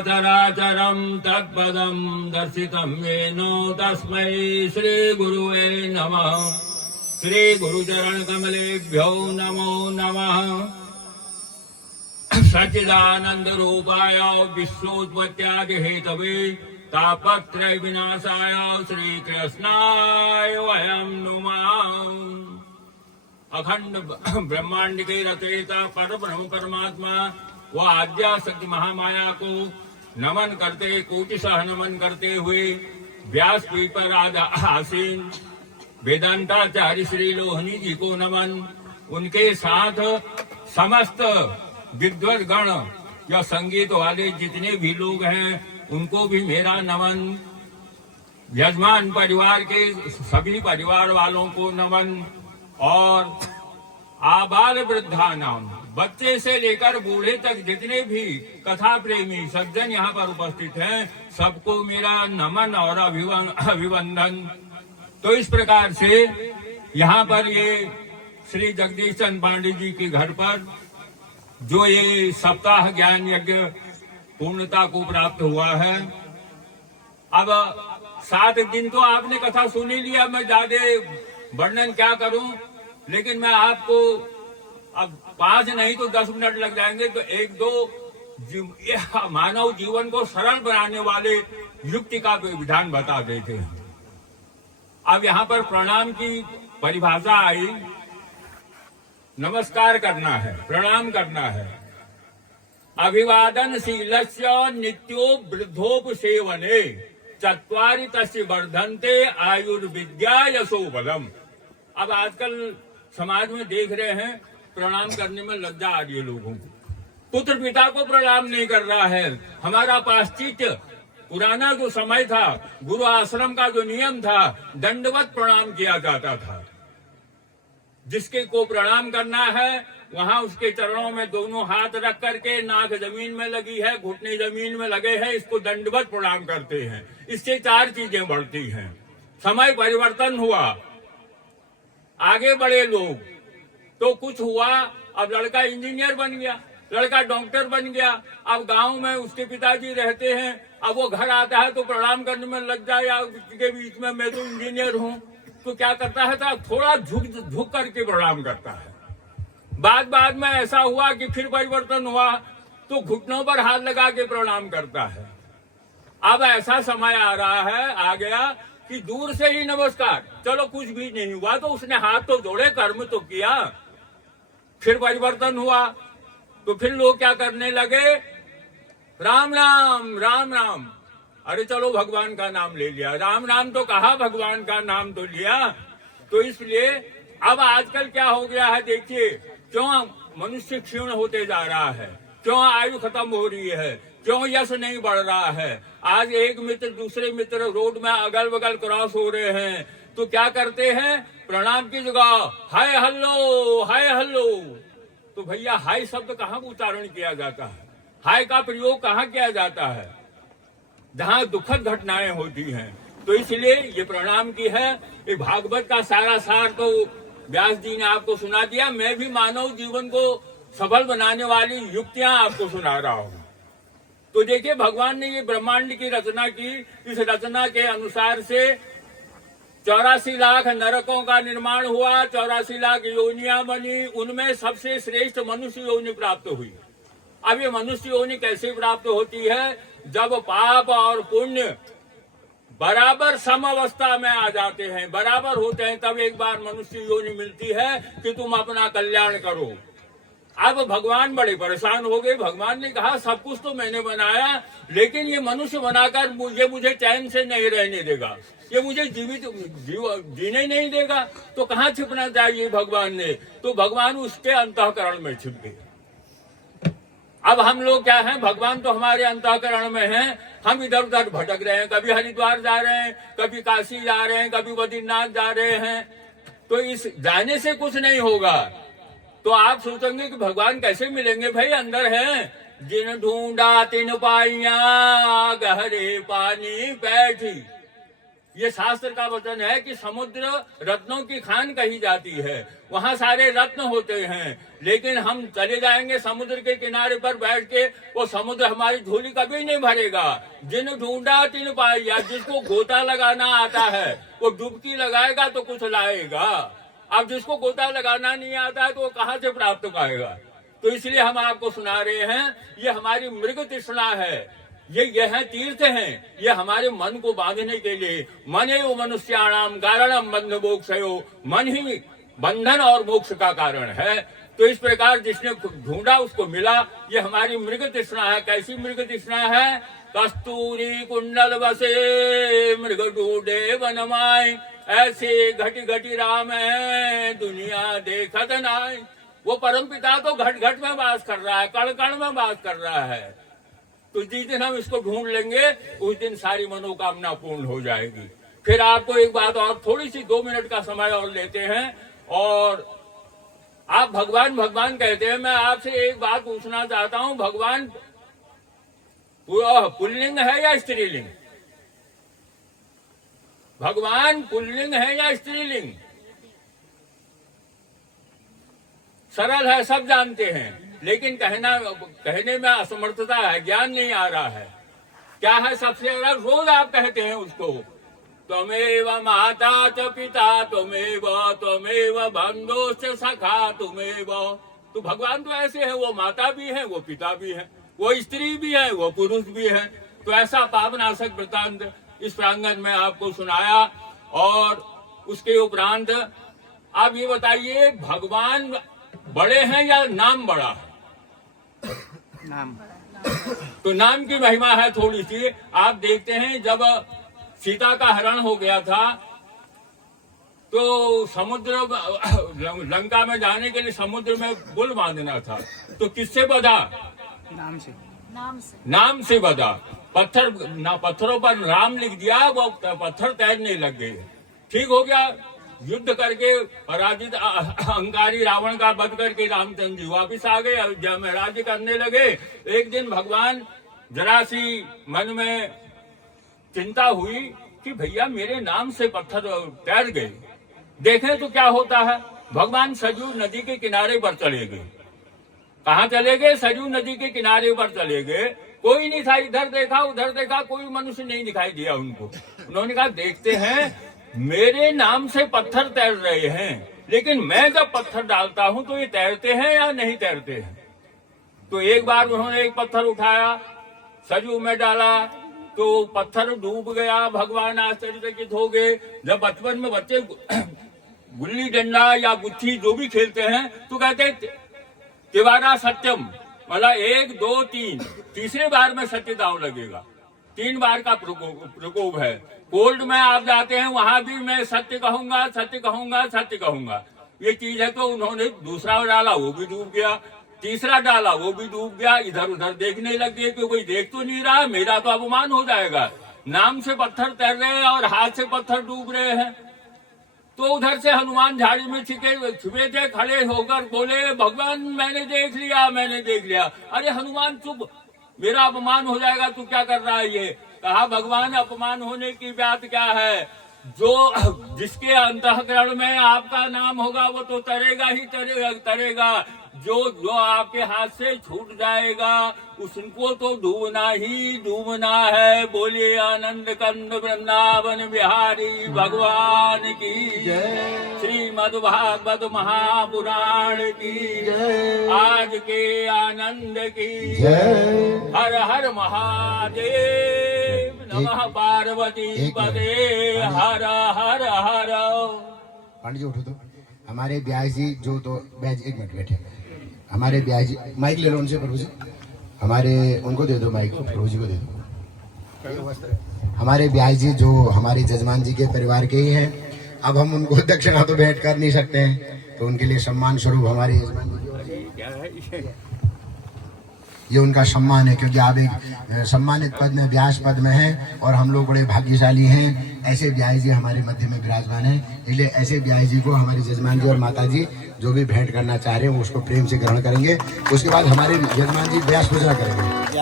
चराचरं तत्पदं दर्शितं येन तस्मै श्रीगुरुवे नमः। श्रीगुरुचरणकमलेभ्यो नमो नमः। सच्चिदानन्दरूपाय विश्वोत्पत्त्यादिहेतवे तापत्रय विनाशाय श्रीकृष्णाय वयं नुमः। अखंड ब्रह्मांड के रचयिता परब्रह्म परमात्मा व आद्या शक्ति महामाया को नमन करते, कोटिशः नमन करते हुए व्यास पीठ पर आसीन वेदांताचार्य श्री लोहनी जी को नमन। उनके साथ समस्त विद्वत गण या संगीत वाले जितने भी लोग हैं उनको भी मेरा नमन। यजमान परिवार के सभी परिवार वालों को नमन। और आबाल वृद्धानाम, बच्चे से लेकर बूढ़े तक जितने भी कथा प्रेमी सज्जन यहाँ पर उपस्थित हैं सबको मेरा नमन और अभिवंदन। तो इस प्रकार से यहाँ पर ये श्री जगदीश चंद्र पांडे जी के घर पर जो ये सप्ताह ज्ञान यज्ञ पूर्णता को प्राप्त हुआ है। अब 7 दिन तो आपने कथा सुनी लिया, मैं ज्यादा वर्णन क्या करूं, लेकिन मैं आपको अब 5 नहीं तो 10 मिनट लग जाएंगे तो 1-2 मानव जीवन को सरल बनाने वाले युक्ति का विधान बता देते हैं। अब यहाँ पर प्रणाम की परिभाषा आई। नमस्कार करना है, प्रणाम करना है। अभिवादनशीलस्य नित्यो वृद्धोपसेवने चत्वारि तस्य वर्धन्ते आयुर्विद्या यशो बलम। अब आजकल समाज में देख रहे हैं प्रणाम करने में लज्जा आ रही है लोगों को। पुत्र पिता को प्रणाम नहीं कर रहा है। हमारा पाश्चात्य पुराना जो समय था, गुरु आश्रम का जो नियम था, दंडवत प्रणाम किया जाता था। जिसके को प्रणाम करना है वहां उसके चरणों में दोनों हाथ रख करके, नाक जमीन में लगी है, घुटने जमीन में लगे हैं, इसको दंडवत प्रणाम करते हैं। इससे 4 चीजें बढ़ती हैं। समय परिवर्तन हुआ, आगे बढ़े लोग, तो कुछ हुआ। अब लड़का इंजीनियर बन गया, लड़का डॉक्टर बन गया। अब गांव में उसके पिताजी रहते हैं, अब वो घर आता है तो प्रणाम करने में लग जाए या के बीच में मैं तो इंजीनियर हूँ, तो क्या करता है था थोड़ा झुक करके प्रणाम करता है। बाद में ऐसा हुआ कि फिर परिवर्तन हुआ तो घुटनों पर हाथ लगा के प्रणाम करता है। अब ऐसा समय आ रहा है, आ गया कि दूर से ही नमस्कार, चलो कुछ भी नहीं हुआ तो उसने हाथ तो जोड़े, कर्म तो किया। फिर परिवर्तन हुआ तो फिर लोग क्या करने लगे, राम राम राम राम। अरे चलो भगवान का नाम ले लिया, राम राम तो कहा, भगवान का नाम तो लिया। तो इसलिए अब आजकल क्या हो गया है, देखिए क्यों मनुष्य क्षीण होते जा रहा है, क्यों आयु खत्म हो रही है, क्यों यश नहीं बढ़ रहा है। आज एक मित्र दूसरे मित्र रोड में अगल बगल क्रॉस हो रहे हैं तो क्या करते हैं, प्रणाम की जगह हाय हल्लो हाय हल्लो। तो भैया हाय शब्द कहाँ उच्चारण किया जाता है, हाय का प्रयोग कहाँ किया जाता है, जहाँ दुखद घटनाएं होती हैं। तो इसलिए ये प्रणाम की है। ये भागवत का सारा सार तो व्यास जी ने आपको सुना दिया। मैं भी मानव जीवन को सफल बनाने वाली युक्तियां आपको सुना रहा हूँ। तो देखिए भगवान ने ये ब्रह्मांड की रचना की। इस रचना के अनुसार से 84 लाख नरकों का निर्माण हुआ, 84 लाख योनियां बनी, उनमें सबसे श्रेष्ठ मनुष्य योनि प्राप्त हुई। अब ये मनुष्य योनि कैसे प्राप्त होती है, जब पाप और पुण्य बराबर सम अवस्था में आ जाते हैं, बराबर होते हैं, तब एक बार मनुष्य योनि मिलती है कि तुम अपना कल्याण करो। अब भगवान बड़े परेशान हो गए। भगवान ने कहा सब कुछ तो मैंने बनाया, लेकिन ये मनुष्य बनाकर मुझे चैन से नहीं रहने देगा, ये मुझे जीने नहीं देगा। तो कहाँ छिपना चाहिए भगवान ने, तो भगवान उसके अंतःकरण में छिप गए। अब हम लोग क्या हैं, भगवान तो हमारे अंतःकरण में हैं, हम इधर उधर भटक रहे हैं। कभी हरिद्वार जा रहे हैं, कभी काशी जा रहे हैं, कभी बद्रीनाथ जा रहे हैं। तो इस जाने से कुछ नहीं होगा। तो आप सोचेंगे कि भगवान कैसे मिलेंगे, भाई अंदर हैं। जिन ढूंढा तिन पाइया, गहरे पानी बैठी। ये शास्त्र का वचन है कि समुद्र रत्नों की खान कही जाती है, वहाँ सारे रत्न होते हैं। लेकिन हम चले जाएंगे समुद्र के किनारे पर बैठ के, वो समुद्र हमारी झोली कभी नहीं भरेगा। जिन ढूंढा तिन पाया, जिसको गोता लगाना आता है वो डुबकी लगाएगा तो कुछ लाएगा। अब जिसको गोता लगाना नहीं आता है तो वो कहाँ से प्राप्त पाएगा। तो इसलिए हम आपको सुना रहे हैं, ये हमारी मृग तृष्णा है, ये है तीर्थ हैं, ये हमारे मन को बांधने के लिए। मन एवं मनुष्याणाम कारणम बंध मोक्षयो, मन ही बंधन और मोक्ष का कारण है। तो इस प्रकार जिसने ढूंढा उसको मिला। ये हमारी मृग तृष्णा है। कैसी मृग तृष्णा है? कस्तूरी कुंडल बसे मृग ढूंढे वनमाय, ऐसे घटी घटी राम है दुनिया देखत नाय। वो परम पिता तो घट घट में वास कर रहा है, कण कण में वास कर रहा है। तो जिस दिन हम इसको ढूंढ लेंगे उस दिन सारी मनोकामना पूर्ण हो जाएगी। फिर आपको एक बात और, थोड़ी सी 2 मिनट का समय और लेते हैं। और आप भगवान भगवान कहते हैं, मैं आपसे एक बात पूछना चाहता हूं, भगवान पुल्लिंग है या स्त्रीलिंग? भगवान पुल्लिंग है या स्त्रीलिंग? सरल है, सब जानते हैं, लेकिन कहने में असमर्थता है, ज्ञान नहीं आ रहा है। क्या है सबसे अलग? रोज आप कहते हैं उसको, त्वमेव माता च पिता त्वमेव बंधुश्च सखा त्वमेव। तो भगवान तो ऐसे है, वो माता भी है, वो पिता भी है, वो स्त्री भी है, वो पुरुष भी है। तो ऐसा पावनाशक वृत्तांत इस प्रांगण में आपको सुनाया। और उसके उपरांत आप ये बताइए, भगवान बड़े हैं या नाम बड़ा है? नाम। तो नाम की महिमा है थोड़ी सी। आप देखते हैं जब सीता का हरण हो गया था तो समुद्र, लंका में जाने के लिए समुद्र में पुल बांधना था, तो किससे बधा? नाम से बधा। पत्थरों पर राम लिख दिया, वो पत्थर तैरने लग गए। ठीक हो गया। युद्ध करके पराजित अहंकारी रावण का वध करके रामचंद्र जी वापिस आ गए, अयोध्या में राज्य करने लगे। एक दिन भगवान जरा सी मन में चिंता हुई कि भैया मेरे नाम से पत्थर तैर गए, देखें तो क्या होता है। भगवान सरयू नदी के किनारे पर चले गए। कहाँ चले गए? सरयू नदी के किनारे पर चले गए। कोई नहीं था, इधर देखा उधर देखा, कोई मनुष्य नहीं दिखाई दिया उनको। उन्होंने कहा देखते हैं मेरे नाम से पत्थर तैर रहे हैं, लेकिन मैं जब पत्थर डालता हूं तो ये तैरते हैं या नहीं तैरते हैं। तो एक बार उन्होंने एक पत्थर उठाया, सरयू में डाला, तो पत्थर डूब गया। भगवान आश्चर्यचकित हो गए। जब बचपन में बच्चे गुल्ली डंडा या गुत्थी जो भी खेलते हैं तो कहते तिवारा सत्यम, मतलब 1 2 3, तीसरे बार में सत्य दांव लगेगा। 3 बार का प्रकोप है। कोर्ट में आप जाते हैं, वहां भी मैं सत्य कहूंगा सत्य कहूंगा सत्य कहूंगा, ये चीज है। तो उन्होंने दूसरा डाला, वो भी डूब गया। तीसरा डाला, वो भी डूब गया। इधर उधर देखने लग गए कि कोई देख तो नहीं रहा, मेरा तो अपमान हो जाएगा। नाम से पत्थर तैर रहे हैं और हाथ से पत्थर डूब रहे हैं। तो उधर से हनुमान झाड़ी में छुपे थे, खड़े होकर बोले भगवान मैंने देख लिया, मैंने देख लिया। अरे हनुमान चुप, मेरा अपमान हो जाएगा, तू क्या कर रहा है ये। कहा भगवान अपमान होने की बात क्या है, जो जिसके अंतःकरण में आपका नाम होगा वो तो तरेगा ही तरेगा। जो आपके हाथ से छूट जाएगा उसको तो डूबना ही डूबना है। बोलिए आनंद कंद वृंदावन बिहारी भगवान की जय। श्रीमद् भागवत महापुराण की जय। आज के आनंद की जय। हर हर महादेव। नमः पार्वती पदे हर हर हर। पांडे जी उठो तो। हमारे ब्यास जी जो तो बैज 1 मिनट बैठे। हमारे ब्यास जी माइक ले लो उनसे, प्रभु जी हमारे उनको दे दो माइक, प्रभु जी को दे दो। हमारे ब्यास जी जो हमारे जजमान जी के परिवार के ही हैं। अब हम उनको दक्षिणा तो भेंट कर नहीं सकते हैं, तो उनके लिए सम्मान स्वरूप हमारे जजमान जी, ये उनका सम्मान है, क्योंकि आप एक सम्मानित पद में, व्यास पद में हैं और हम लोग बड़े भाग्यशाली हैं। ऐसे व्यास जी हमारे मध्य में विराजमान हैं, इसलिए ऐसे व्यास जी को हमारे जजमान जी और माता जी जो भी भेंट करना चाह रहे हैं वो उसको प्रेम से ग्रहण करेंगे। उसके बाद हमारे जजमान जी व्यास पूजा करेंगे।